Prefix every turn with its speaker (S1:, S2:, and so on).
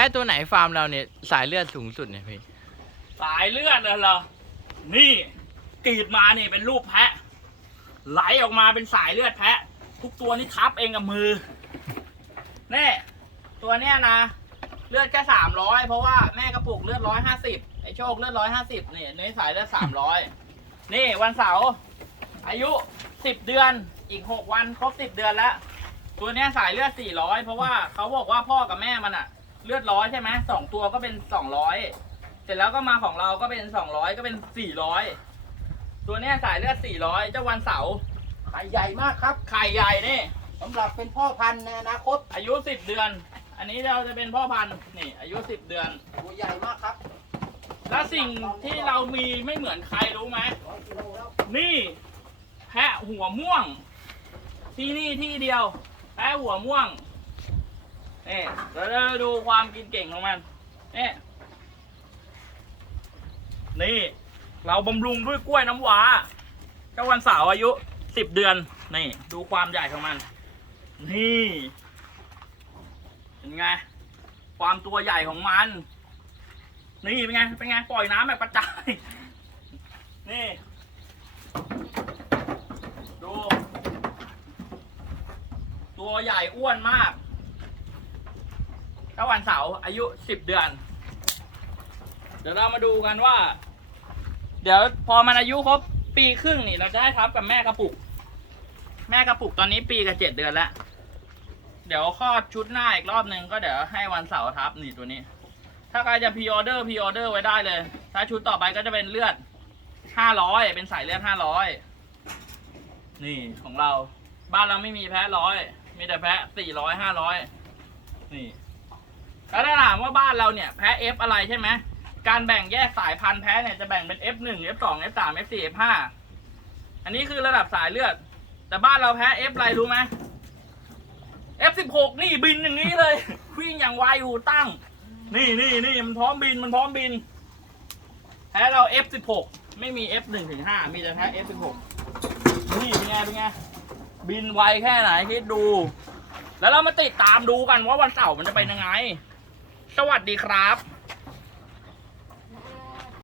S1: ะตัวไหนฟาร์มเราเนี่ยสายเลือดสูงสุดเนี่ยพี่
S2: สายเลือดน่ะเหรอ นี่กรีดมานี่เป็นรูปแพะ ไหลออกมาเป็นสายเลือดแพะ ทุกตัวนี่ทับเองกับมือแน่ตัวเนี้ยนะ เลือดแค่สามร้อยเพราะว่าแม่กระปุกเลือดร้อยห้าสิบไอโชคเลือดร้อยห้าสิบเนี่ยในสายเลือดสามร้อยนี่วันเสาร์อายุสิบเดือนอีกหกวันครบสิบเดือนแล้ว ตัวเนี้ยสายเลือดสี่ร้อยเพราะว่าเขาบอกว่าพ่อกับแม่มันอะ เลือดร้อยใช่ไหมสองตัวก็เป็นสองร้อยเสร็จแล้วก็มาของเราก็เป็นสองร้อยก็เป็นสี่ร้อยตัวเนี้ยสายเลือดสี่ร้อยเจ้าวันเสาร์
S3: ไข่ใหญ่มากครับ
S2: ไข่ใหญ่นี่
S3: สำหรับเป็นพ่อพันธุ์ในอนาคต
S2: อายุสิบเดือน อันนี้เราจะเป็นพ่อพันธุ์นี่อายุสิบเดือน
S3: ตัวใหญ่มากครับ
S2: แล้วสิ่งที่เรามีไม่เหมือนใครรู้ไหม
S3: ร้อยกิโลแล้ว
S2: นี่ แพะหัวม่วง ที่นี่ที่เดียว แพะหัวม่วง นี่เราดูความกินเก่งของมันนี่นี่ เราบำรุงด้วยกล้วยน้ำว้าเจ้าวันเสาร์อายุสิบเดือน นี่ ดูความใหญ่ของมัน นี่เป็นไง ความตัวใหญ่ของมัน นี่เป็นไง เป็นไง ปล่อยน้ำแบบกระจาย นี่ ดู ตัวใหญ่อ้วนมาก ถ้าวันเสาร์อายุสิบเดือน เดี๋ยวเรามาดูกันว่า เดี๋ยวพอมันอายุครบปีครึ่งนี่ เราจะให้ทับกับแม่กระปุก แม่กระปุกตอนนี้ปีกับเจ็ดเดือนแล้ว เดี๋ยวคลอดชุดหน้าอีกรอบหนึ่งก็เดี๋ยวให้วันเสาร์ทับนี่ตัวนี้ ถ้าใครจะพ r ออเดอร์พ r ออเดอร์ไว้ได้เลย ถ้าชุดต่อไปก็จะเป็นเลือดห้าร้อยเป็นสายเลือดห้าร้อยนี่ของเรา บ้านเราไม่มีแพ้ร้อยมีแต่แพ้สี่ร้อยห้าร้อยนี่ ว่าบ้านเราเนี่ยแพ้ F อะไรใช่ไหมการแบ่งแยกสายพันธุ์แพ้เนี่ยจะแบ่งเป็น F1 F2 F3 F4 F5 อันนี้คือระดับสายเลือด แต่บ้านเราแพ้ F อะไรรู้ไหม F16 นี่บินอย่างนี้เลย วิ่งอย่างไวหูตั้ง นี่นี่นี่มันพร้อมบินมันพร้อมบิน แพ้เรา F16 ไม่มี F1 ถึง5มีแต่แพ้ F16 นี่เป็นไงเป็นไงบินไวแค่ไหนคิดดู แล้วเรามาติดตามดูกันว่าวันเสาร์มันจะเป็นยังไง สวัสดีครับ